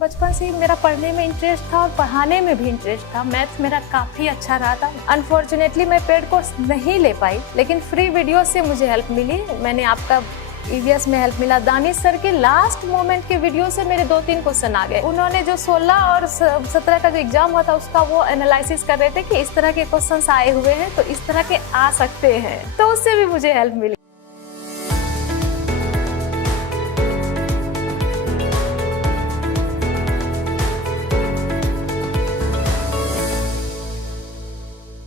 बचपन से ही मेरा पढ़ने में इंटरेस्ट था और पढ़ाने में भी इंटरेस्ट था। मैथ्स मेरा काफ़ी अच्छा रहा था। अनफॉर्चुनेटली मैं पेड कोर्स नहीं ले पाई, लेकिन फ्री वीडियो से मुझे हेल्प मिली। मैंने आपका ईवीएस में हेल्प मिला। दानिश सर के लास्ट मोमेंट के वीडियो से मेरे 2-3 क्वेश्चन आ गए। उन्होंने जो 16 और 17 का जो एग्जाम हुआ था उसका वो एनालिसिस कर रहे थे कि इस तरह के क्वेश्चंस आए हुए हैं तो इस तरह के आ सकते हैं, तो उससे भी मुझे हेल्प मिली।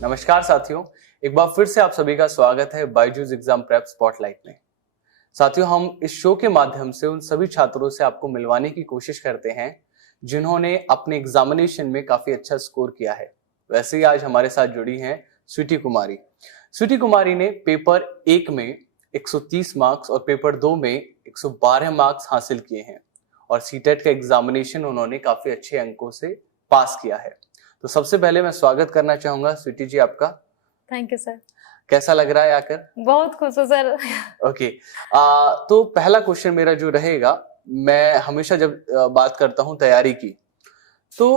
नमस्कार साथियों, एक बार फिर से आप सभी का स्वागत है बायजूस एग्जाम प्रेप स्पॉटलाइट में। साथियों, हम इस शो के माध्यम से उन सभी छात्रों से आपको मिलवाने की कोशिश करते हैं जिन्होंने अपने एग्जामिनेशन में काफी अच्छा स्कोर किया है। वैसे ही आज हमारे साथ जुड़ी हैं स्वीटी कुमारी। स्वीटी कुमारी ने पेपर 1 में 130 मार्क्स और पेपर 2 में 112 मार्क्स हासिल किए हैं और सीटेट का एग्जामिनेशन उन्होंने काफी अच्छे अंकों से पास किया है। तो सबसे पहले मैं स्वागत करना चाहूंगा स्वीटी जी आपका। Thank you sir. कैसा लग रहा है आकर? बहुत खुश हूँ सर। ओके, तो पहला क्वेश्चन मेरा जो रहेगा, मैं हमेशा जब बात करता हूं तैयारी की, तो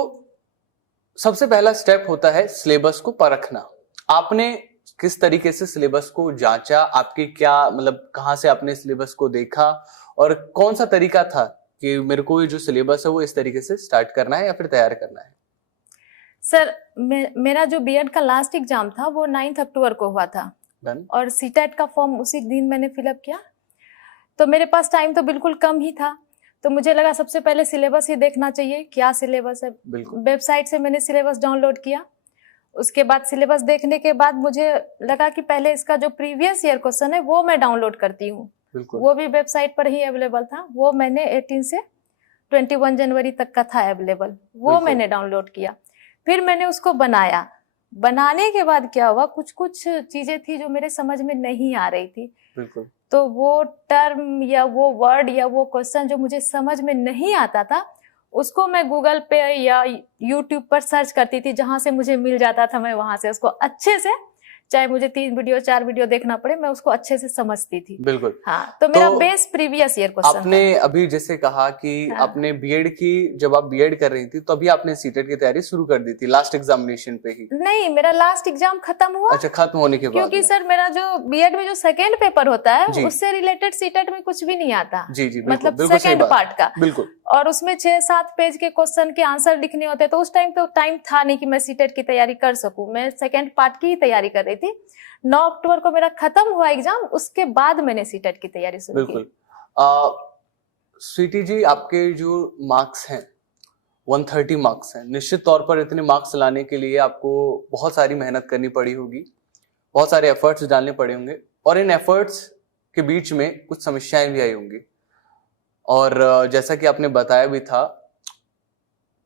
सबसे पहला स्टेप होता है सिलेबस को परखना। आपने किस तरीके से सिलेबस को जांचा? आपकी क्या मतलब कहाँ से आपने सिलेबस को देखा और कौन सा तरीका था कि मेरे को ये जो सिलेबस है वो इस तरीके से स्टार्ट करना है या फिर तैयार करना है? सर मेरा जो बीएड का लास्ट एग्जाम था वो 9 अक्टूबर को हुआ था। और सीटेट का फॉर्म उसी दिन मैंने फिलअप किया, तो मेरे पास टाइम तो बिल्कुल कम ही था। तो मुझे लगा सबसे पहले सिलेबस ही देखना चाहिए, क्या सिलेबस है। वेबसाइट से मैंने सिलेबस डाउनलोड किया। उसके बाद सिलेबस देखने के बाद मुझे लगा कि पहले इसका जो प्रीवियस ईयर क्वेश्चन है वो मैं डाउनलोड करती हूँ। वो भी वेबसाइट पर ही अवेलेबल था। वो मैंने 18 से 21 जनवरी तक का था अवेलेबल, वो मैंने डाउनलोड किया। फिर मैंने उसको बनाया। बनाने के बाद क्या हुआ, कुछ कुछ चीजें थी जो मेरे समझ में नहीं आ रही थी। तो वो टर्म या वो वर्ड या वो क्वेश्चन जो मुझे समझ में नहीं आता था, उसको मैं गूगल पे या यूट्यूब पर सर्च करती थी। जहां से मुझे मिल जाता था मैं वहां से उसको अच्छे से, चाहे मुझे 3 वीडियो 4 वीडियो देखना पड़े, मैं उसको अच्छे से समझती थी। बिल्कुल। हाँ, तो मेरा बेस प्रीवियस ईयर क्वेश्चन। आपने अभी जैसे कहा कि आपने बीएड की, जब आप बीएड कर रही थी तो अभी आपने सीटेट की तैयारी शुरू कर दी थी लास्ट एग्जामिनेशन पे ही? नहीं, मेरा लास्ट एग्जाम खत्म हुआ। अच्छा, खत्म होने के बाद? क्योंकि सर मेरा जो बीएड में जो सेकेंड पेपर होता है उससे रिलेटेड सीटेट में कुछ भी नहीं आता। जी जी, मतलब सेकेंड पार्ट का। बिल्कुल। और उसमें 6-7 पेज के क्वेश्चन के आंसर लिखने होते, तो उस टाइम तो टाइम था नहीं कि मैं सीटेट की तैयारी कर सकूं। मैं सेकेंड पार्ट की ही तैयारी कर रही थी। 9 अक्टूबर को मेरा खत्म हुआ एग्जाम, उसके बाद मैंने सीटेट की तैयारी शुरू की। बिल्कुल। स्वीटी जी, आपके जो मार्क्स हैं 130 मार्क्स हैं। निश्चित तौर पर इतने मार्क्स लाने के लिए आपको बहुत सारी मेहनत करनी पड़ी होगी, बहुत सारे एफर्ट्स डालने पड़े होंगे और इन एफर्ट्स के बीच में कुछ समस्याएं भी आई होंगी। और जैसा कि आपने बताया भी था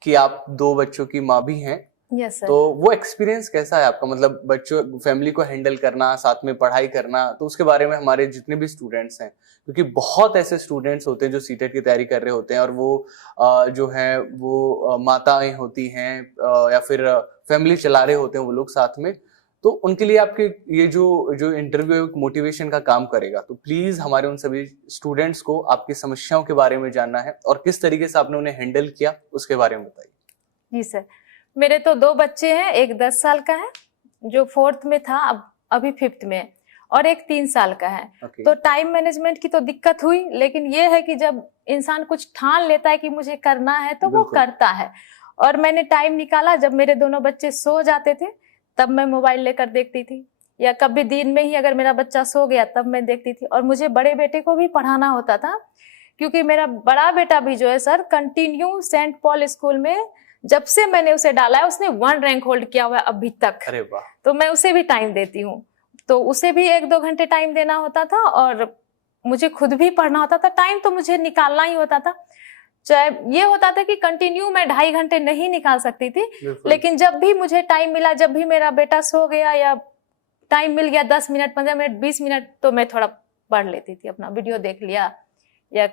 कि आप 2 बच्चों की माँ भी हैं। Yes sir. तो वो एक्सपीरियंस कैसा है आपका? मतलब बच्चों, फैमिली को हैंडल करना, साथ में पढ़ाई करना, तो उसके बारे में हमारे जितने भी स्टूडेंट्स हैं, क्योंकि बहुत ऐसे स्टूडेंट्स होते हैं जो सीटेट की तैयारी कर रहे होते हैं और वो जो है वो माताएं होती हैं या फिर फैमिली चला रहे होते हैं वो लोग साथ में। तो उनके लिए आपके ये जो इंटरव्यू मोटिवेशन का काम करेगा। तो प्लीज हमारे उन सभी स्टूडेंट्स को आपकी समस्याओं के बारे में जानना है और किस तरीके से आपने उन्हें हैंडल किया उसके बारे में बताइए। जी सर, मेरे तो 2 बच्चे हैं। एक 10 साल का है जो 4th में था, अभी 5th में, और एक 3 साल का है। तो टाइम मैनेजमेंट की तो दिक्कत हुई, लेकिन ये है कि जब इंसान कुछ ठान लेता है कि मुझे करना है तो वो करता है। और मैंने टाइम निकाला, जब मेरे दोनों बच्चे सो जाते थे तब मैं मोबाइल लेकर देखती थी, या कभी दिन में ही अगर मेरा बच्चा सो गया तब मैं देखती थी। और मुझे बड़े बेटे को भी पढ़ाना होता था, क्योंकि मेरा बड़ा बेटा भी जो है sir continue Saint Paul school में, जब से मैंने उसे डाला है उसने 1 रैंक होल्ड किया हुआ है अभी तक। अरे वाह। तो मैं उसे भी टाइम देती हूँ, तो उसे भी 1-2 घंटे टाइम देना होता था और मुझे खुद भी पढ़ना होता था। टाइम तो मुझे निकालना ही होता था। चाहे ये होता था कि कंटिन्यू मैं 2.5 घंटे नहीं निकाल सकती थी, लेकिन जब भी मुझे टाइम मिला, जब भी मेरा बेटा सो गया या टाइम मिल गया 10 मिनट, 15 मिनट, 20 मिनट, तो मैं थोड़ा पढ़ लेती थी, अपना वीडियो देख लिया या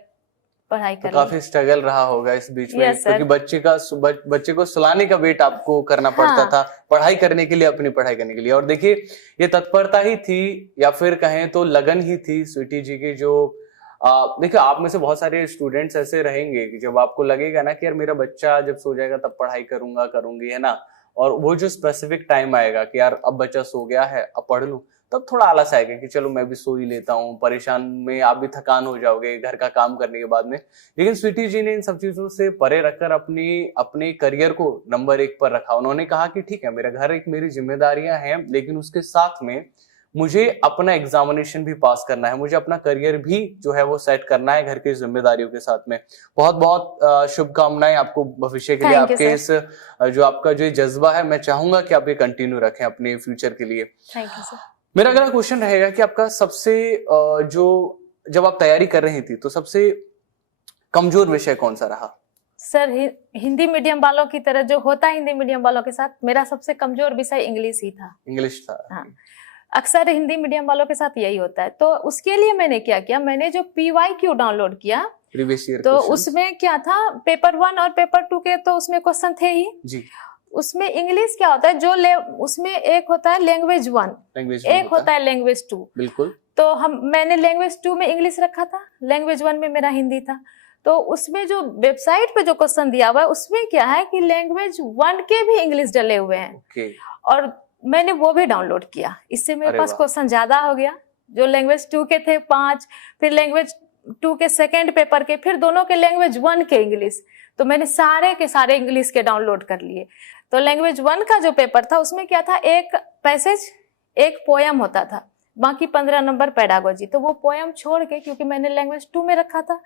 पढ़ाई कर। तो काफी स्ट्रगल रहा होगा इस बीच में, क्योंकि बच्चे को सुलाने का वेट आपको करना पड़ता था, पढ़ाई करने के लिए, अपनी पढ़ाई करने के लिए। और देखिए, ये तत्परता ही थी या फिर कहें तो लगन ही थी स्वीटी जी की, जो देखिए, आप में से बहुत सारे स्टूडेंट्स ऐसे रहेंगे कि जब आपको लगेगा ना कि यार मेरा बच्चा जब सो जाएगा तब पढ़ाई करूंगी, है ना, और वो जो स्पेसिफिक टाइम आएगा कि यार अब बच्चा सो गया है अब पढ़ लूं, तब थोड़ा आलस आएगा कि चलो मैं भी सो ही लेता हूँ, परेशान में आप भी थकान हो जाओगे घर का काम करने के बाद में। लेकिन स्वीटी जी ने इन सब चीजों से परे रखकर अपने करियर को नंबर 1 पर रखा। उन्होंने कहा कि ठीक है, मेरा घर एक मेरी जिम्मेदारियां हैं, लेकिन उसके साथ में मुझे अपना एग्जामिनेशन भी पास करना है, मुझे अपना करियर भी जो है वो सेट करना है घर की जिम्मेदारियों के साथ में। बहुत बहुत शुभकामनाएं आपको भविष्य के लिए। आपके इस जो आपका जो जज्बा है, मैं चाहूंगा कि आप ये कंटिन्यू रखें अपने फ्यूचर के लिए। Thank you sir. मेरा अगला क्वेश्चन रहेगा कि आपका सबसे जो जब आप तैयारी कर रही थी तो सबसे कमजोर विषय कौन सा रहा? सर हिंदी मीडियम वालों की तरह जो होता है हिंदी मीडियम वालों के साथ, मेरा सबसे कमजोर विषय इंग्लिश ही था। इंग्लिश था? हाँ, अक्सर हिंदी मीडियम वालों के साथ यही होता है। तो उसके लिए मैंने क्या किया, मैंने जो PYQ डाउनलोड किया, प्रीवियस ईयर तो उसमें क्या था, पेपर 1 और पेपर 2 के तो उसमें क्वेश्चन थे ही जी। उसमें इंग्लिश क्या होता है, उसमें एक होता है लैंग्वेज 1, एक होता है लैंग्वेज 2। बिल्कुल। तो मैंने लैंग्वेज 2 में इंग्लिश रखा था, लैंग्वेज 1 में मेरा हिंदी था। तो उसमें जो वेबसाइट पे जो क्वेश्चन दिया हुआ है उसमें क्या है कि लैंग्वेज 1 के भी इंग्लिश डले हुए हैं। और मैंने वो भी डाउनलोड किया, इससे मेरे पास क्वेश्चन ज्यादा हो गया। जो लैंग्वेज 2 के थे 5, फिर लैंग्वेज 2 के सेकेंड पेपर के, फिर दोनों के लैंग्वेज 1 के इंग्लिश, तो मैंने सारे के सारे इंग्लिश के डाउनलोड कर लिए। तो लैंग्वेज 1 का जो पेपर था उसमें क्या था, एक पैसेज एक पोयम होता था, बाकी 15 नंबर पेडागोजी। तो वो पोयम छोड़ के, क्योंकि मैंने लैंग्वेज 2 में रखा था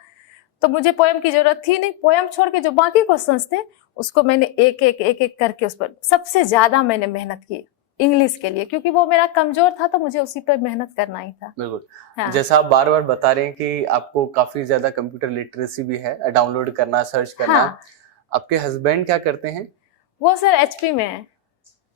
तो मुझे पोयम की जरूरत थी नहीं, पोयम छोड़ के जो बाकी क्वेश्चंस थे उसको मैंने एक एक करके उस पर सबसे ज्यादा मैंने मेहनत की इंग्लिश के लिए, क्योंकि वो मेरा कमजोर था तो मुझे उसी पर मेहनत करना ही था। बिल्कुल। हाँ। जैसा आप बार बार बता रहे हैं कि आपको काफी ज्यादा कंप्यूटर लिटरेसी भी है, डाउनलोड करना, सर्च करना। हाँ। आपके हस्बैंड क्या करते हैं? वो सर HP में है।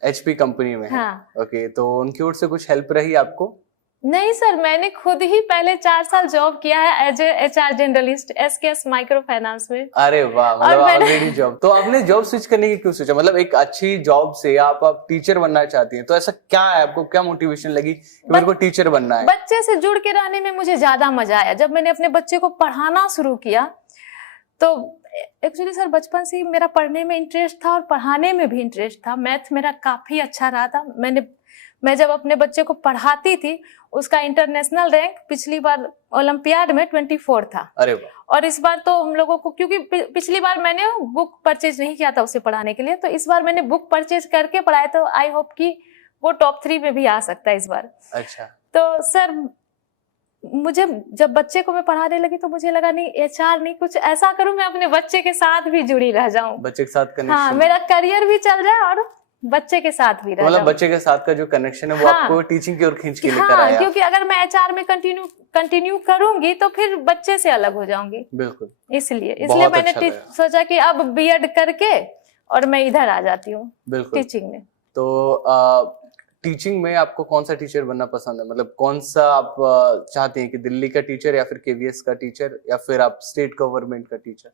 HP कंपनी में? हाँ। ओके, तो उनकी ओर से कुछ हेल्प रही आपको? नहीं सर, मैंने खुद ही पहले 4 साल जॉब किया है as a HR generalist SKS microfinance में। अरे वाह, मतलब ऑलरेडी जॉब। तो आपने जॉब स्विच करने की क्यों सोचा? मतलब एक अच्छी जॉब से आप टीचर बनना चाहती हैं, तो ऐसा क्या है, आपको क्या मोटिवेशन लगी कि मेरे को टीचर बनना है? बच्चे से जुड़ के रहने में मुझे ज्यादा मजा आया। जब मैंने अपने बच्चे को पढ़ाना शुरू किया तो एक्चुअली सर बचपन से ही मेरा पढ़ने में इंटरेस्ट था और पढ़ाने में भी इंटरेस्ट था। मैथ मेरा काफी अच्छा रहा था। मैं जब अपने बच्चे को पढ़ाती थी उसका इंटरनेशनल रैंक पिछली बार ओलंपियाड में 24 था। अरे वाह। और इस बार तो हम लोगों को, क्योंकि पिछली बार मैंने बुक परचेज नहीं किया था उसे पढ़ाने के लिए, तो इस बार मैंने बुक परचेज करके पढ़ाया, तो आई होप कि वो टॉप 3 में भी आ सकता है इस बार। अच्छा। तो सर मुझे जब बच्चे को मैं पढ़ाने लगी तो मुझे लगा नहीं HR नहीं, कुछ ऐसा करूं मैं अपने बच्चे के साथ भी जुड़ी रह जाऊं, बच्चे के साथ कनेक्शन। हाँ, मेरा करियर भी चल जाए और बच्चे के साथ भी रह मतलब बच्चे के साथ का जो कनेक्शन है वो आपको टीचिंग की ओर खींच के लेकर आया। क्योंकि अगर मैं HR में कंटिन्यू करूंगी तो फिर बच्चे से अलग हो जाऊंगी। बिल्कुल। इसलिए मैंने सोचा कि अब B.Ed करके और मैं इधर आ जाती हूँ टीचिंग में। तो टीचिंग में आपको कौन सा टीचर बनना पसंद है? मतलब कौन सा आप चाहते हैं कि दिल्ली का टीचर या फिर KVS का टीचर या फिर आप स्टेट गवर्नमेंट का टीचर?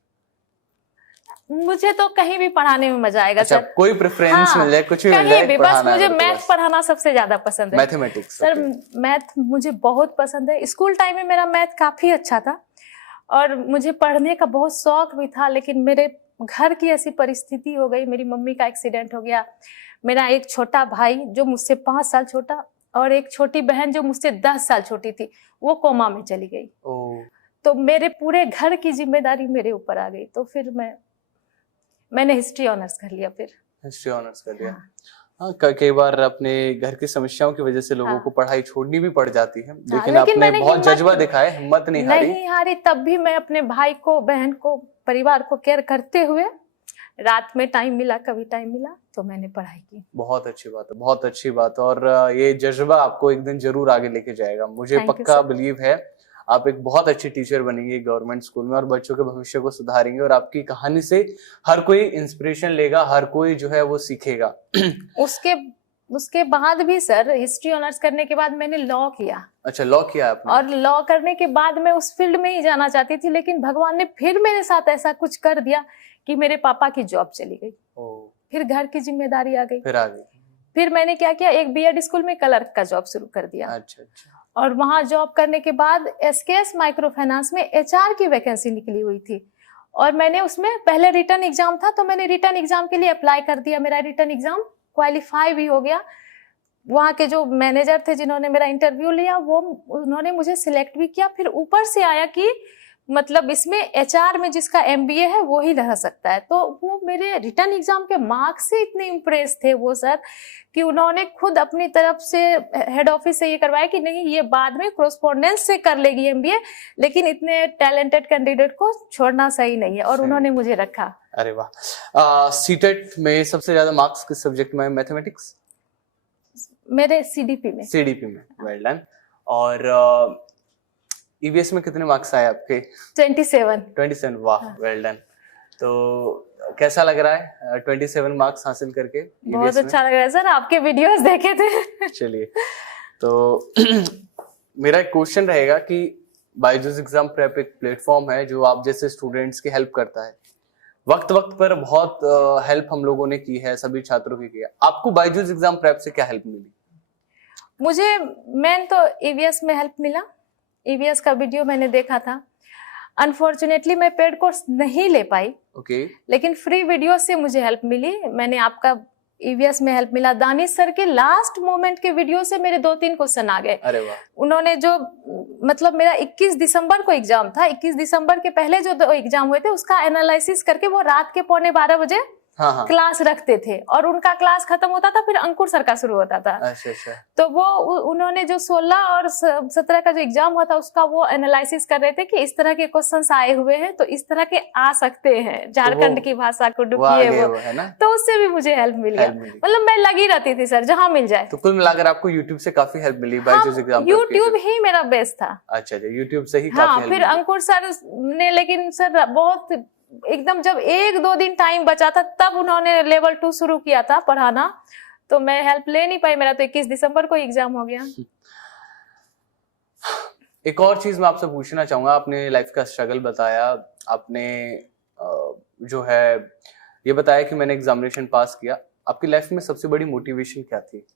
मुझे तो कहीं भी पढ़ाने में मजा आएगा। अच्छा, सर कोई प्रेफरेंस मिल जाए, कुछ भी मिल जाए, बस मुझे मैथ पढ़ाना सबसे ज्यादा पसंद है। मैथमेटिक्स सर मैथ मुझे बहुत पसंद है। स्कूल टाइम में मेरा मैथ काफी अच्छा था और मुझे पढ़ने का बहुत शौक भी था, लेकिन मेरे घर की ऐसी परिस्थिति हो गई, मेरी मम्मी का एक्सीडेंट हो गया, मेरा एक छोटा भाई जो मुझसे 5 साल छोटा और एक छोटी बहन जो मुझसे 10 साल छोटी थी वो कोमा में चली गई। तो मेरे पूरे घर की जिम्मेदारी मेरे ऊपर आ गई। तो फिर मैंने हिस्ट्री ऑनर्स कर लिया। फिर हिस्ट्री ऑनर्स कर लिया। हाँ, कई बार अपने घर की समस्याओं की वजह से लोगों को पढ़ाई छोड़नी भी पड़ जाती है, लेकिन आपने बहुत जज्बा दिखाया, हिम्मत नहीं हारी। तब भी मैं अपने भाई को, बहन को, परिवार को केयर करते हुए रात में टाइम मिला, कभी टाइम मिला तो मैंने पढ़ाई की। बहुत अच्छी बात है, बहुत अच्छी बात। और ये जज्बा आपको एक दिन जरूर आगे लेके जाएगा, मुझे पक्का बिलीव है। आप एक बहुत अच्छी टीचर बनेंगे गवर्नमेंट स्कूल में और बच्चों के भविष्य को सुधारेंगे और आपकी कहानी से हर कोई इंस्पिरेशन लेगा, हर कोई जो है वो सीखेगा। उसके बाद भी सर हिस्ट्री ऑनर्स करने के बाद मैंने लॉ किया। अच्छा, लॉ किया आपने? और लॉ करने के बाद मैं उस फील्ड में ही जाना चाहती थी, लेकिन भगवान ने फिर मेरे साथ ऐसा कुछ कर दिया कि मेरे पापा की जॉब चली गई। फिर घर की जिम्मेदारी आ गई। फिर मैंने क्या किया, एक B.Ed स्कूल में क्लर्क का जॉब शुरू कर दिया। अच्छा। और वहाँ जॉब करने के बाद SKS माइक्रो फाइनेंस में HR की वैकेंसी निकली हुई थी और मैंने उसमें पहले रिटर्न एग्जाम था तो मैंने रिटर्न एग्जाम के लिए अप्लाई कर दिया। मेरा रिटर्न एग्जाम क्वालिफाई भी हो गया। वहाँ के जो मैनेजर थे जिन्होंने मेरा इंटरव्यू लिया उन्होंने मुझे सिलेक्ट भी किया। फिर ऊपर से आया कि मतलब इसमें HR में जिसका MBA है वो ही रह सकता है। तो वो मेरे रिटर्न एग्जाम के मार्क्स से इतने इम्प्रेस थे वो सर कि उन्होंने खुद अपनी तरफ से हेड ऑफिस से ये करवाया कि नहीं ये बाद में कोरेस्पोंडेंस से कर लेगी MBA, लेकिन इतने टैलेंटेड कैंडिडेट को छोड़ना सही नहीं है और उन्होंने मुझे रखा। अरे वाह। सीटेट में सबसे ज्यादा मार्क्स किस सब्जेक्ट में? मैथमेटिक्स? मेरे CDP में। Well done. और EVS में कितने मार्क्स आए आपके? 27। वाह, वेल डन। तो कैसा लग रहा है 27 मार्क्स हासिल करके? बहुत अच्छा लग रहा है सर, आपके वीडियोस देखे थे। चलिए, तो मेरा एक क्वेश्चन रहेगा कि बायजूस एग्जाम प्रेप एक प्लेटफॉर्म है जो आप जैसे स्टूडेंट्स की हेल्प करता है। वक्त पर बहुत हेल्प हम लोगों ने की है, सभी छात्रों की है। आपको बायजूस एग्जाम प्रेप से क्या हेल्प मिली? मुझे मेन तो EVS में हेल्प मिला। EVS का वीडियो मैंने देखा था। अनफॉर्चुनेटली मैं पेड कोर्स नहीं ले पाई, लेकिन फ्री वीडियो से मुझे हेल्प मिली। मैंने आपका EVS में हेल्प मिला। दानिश सर के लास्ट मोमेंट के वीडियो से मेरे 2-3 क्वेश्चन आ गए। अरे वाह। उन्होंने जो मतलब मेरा 21 दिसंबर को एग्जाम था, 21 दिसंबर के पहले जो 2 एग्जाम हुए थे उसका एनालिसिस करके वो रात के 11:15 बजे क्लास रखते थे और उनका क्लास खत्म होता था फिर अंकुर सर का शुरू होता था। अच्छा। तो वो उन्होंने जो 16 और 17 का जो एग्जाम हुआ था उसका वो एनालिसिस कर रहे थे कि इस तरह के क्वेश्चंस आए हुए हैं तो इस तरह के आ सकते हैं, झारखंड की भाषा को डुबिए वो है ना? तो उससे भी मुझे हेल्प मिली। मतलब मैं लगी रहती थी सर जहाँ मिल जाए। तो कुल मिलाकर आपको यूट्यूब से काफी हेल्प मिली बायजूस एग्जाम? यूट्यूब ही मेरा बेस्ट था। अच्छा, यूट्यूब से ही काफी हेल्प। फिर अंकुर सर ने, लेकिन सर बहुत एकदम जब 1-2 दिन टाइम बचा था तब उन्होंने लेवल 2 शुरू किया था पढ़ाना, तो मैं हेल्प ले नहीं पाई। मेरा तो 21 दिसंबर को एग्जाम हो गया। एक और चीज मैं आपसे पूछना चाहूंगा। आपने लाइफ का स्ट्रगल बताया, आपने जो है ये बताया कि मैंने एग्जामिनेशन पास किया। आपकी लाइफ में सबसे बड़ी मोटिवेशन क्या थी?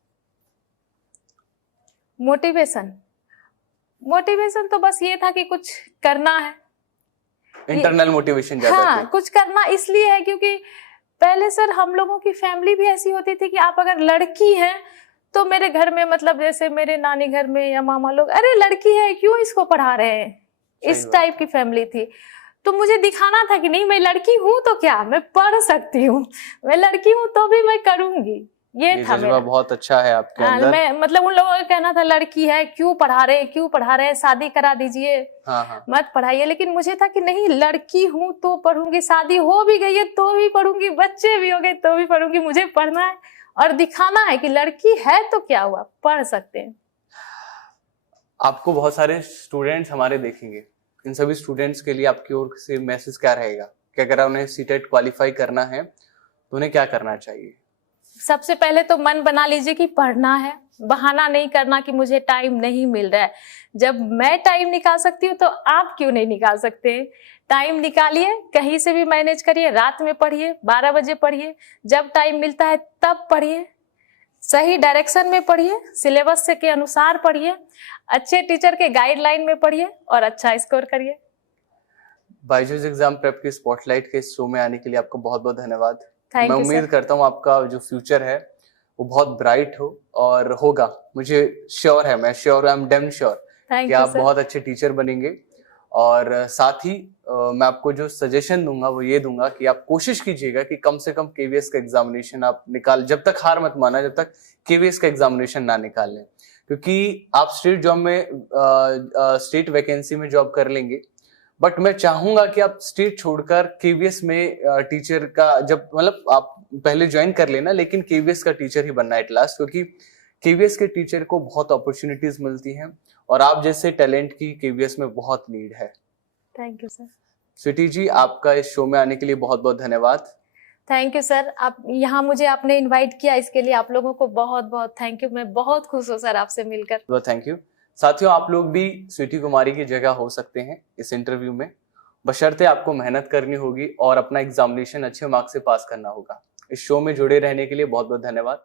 मोटिवेशन तो बस ये था कि कुछ करना है। इंटरनल मोटिवेशन ज्यादा थी? कुछ करना इसलिए है क्योंकि पहले सर हम लोगों की फैमिली भी ऐसी होती थी कि आप अगर लड़की हैं तो मेरे घर में मतलब जैसे मेरे नानी घर में या मामा लोग, अरे लड़की है क्यों इसको पढ़ा रहे हैं, इस टाइप की फैमिली थी। तो मुझे दिखाना था कि नहीं मैं लड़की हूं तो क्या, मैं पढ़ सकती हूँ, मैं लड़की हूँ तो भी मैं करूंगी। ये था मेरा। बहुत अच्छा है आपके अंदर। मैं मतलब उन लोगों का कहना था लड़की है क्यों पढ़ा रहे, शादी करा दीजिए, मत पढ़ाइए। लेकिन मुझे था कि नहीं लड़की हूँ तो पढ़ूंगी, शादी हो भी गई है तो भी पढ़ूंगी, बच्चे भी हो गए तो भी पढ़ूंगी। मुझे पढ़ना है और दिखाना है कि लड़की है तो क्या हुआ, पढ़ सकते हैं। आपको बहुत सारे स्टूडेंट्स हमारे देखेंगे, इन सभी स्टूडेंट्स के लिए आपकी ओर से मैसेज क्या रहेगा कि अगर उन्हें सीटेट क्वालिफाई करना है तो उन्हें क्या करना चाहिए? सबसे पहले तो मन बना लीजिए कि पढ़ना है, बहाना नहीं करना कि मुझे टाइम नहीं मिल रहा है। जब मैं टाइम निकाल सकती हूँ तो आप क्यों नहीं निकाल सकते? टाइम निकालिए, कहीं से भी मैनेज करिए, रात में पढ़िए, 12 बजे पढ़िए, जब टाइम मिलता है तब पढ़िए, सही डायरेक्शन में पढ़िए, सिलेबस के अनुसार पढ़िए, अच्छे टीचर के गाइडलाइन में पढ़िए और अच्छा स्कोर करिए। बायजूस एग्जाम प्रेप के स्पॉटलाइट के शो में आने के लिए आपको बहुत बहुत धन्यवाद। मैं उम्मीद करता हूँ आपका जो फ्यूचर है वो बहुत ब्राइट हो और होगा। मुझे श्योर है, मैं sure, I am damn sure कि आप बहुत अच्छे टीचर बनेंगे। और साथ ही मैं आपको जो सजेशन दूंगा वो ये दूंगा कि आप कोशिश कीजिएगा कि कम से कम KVS का एग्जामिनेशन आप निकाल, जब तक हार मत माना, जब तक KVS का एग्जामिनेशन ना निकाल लें, क्योंकि आप स्टेट जॉब में स्टेट वैकेंसी में जॉब कर लेंगे। बट मैं चाहूंगा कि आप स्टेट छोड़कर KVS में टीचर का, जब मतलब आप पहले ज्वाइन कर लेना, लेकिन KVS का टीचर ही बनना एट लास्ट, क्योंकि KVS के टीचर को बहुत अपॉर्चुनिटीज मिलती हैं और आप जैसे टैलेंट की KVS में बहुत नीड है। Thank you sir. Sweety ji, आपका इस शो में आने के लिए बहुत बहुत धन्यवाद। थैंक यू सर, आप यहाँ मुझे आपने इनवाइट किया, इसके लिए आप लोगों को बहुत बहुत थैंक यू। मैं बहुत खुश हूँ सर आपसे मिलकर। बहुत थैंक यू। साथियों, आप लोग भी स्वीटी कुमारी की जगह हो सकते हैं इस इंटरव्यू में, बशर्ते आपको मेहनत करनी होगी और अपना एग्जामिनेशन अच्छे मार्क्स से पास करना होगा। इस शो में जुड़े रहने के लिए बहुत बहुत धन्यवाद।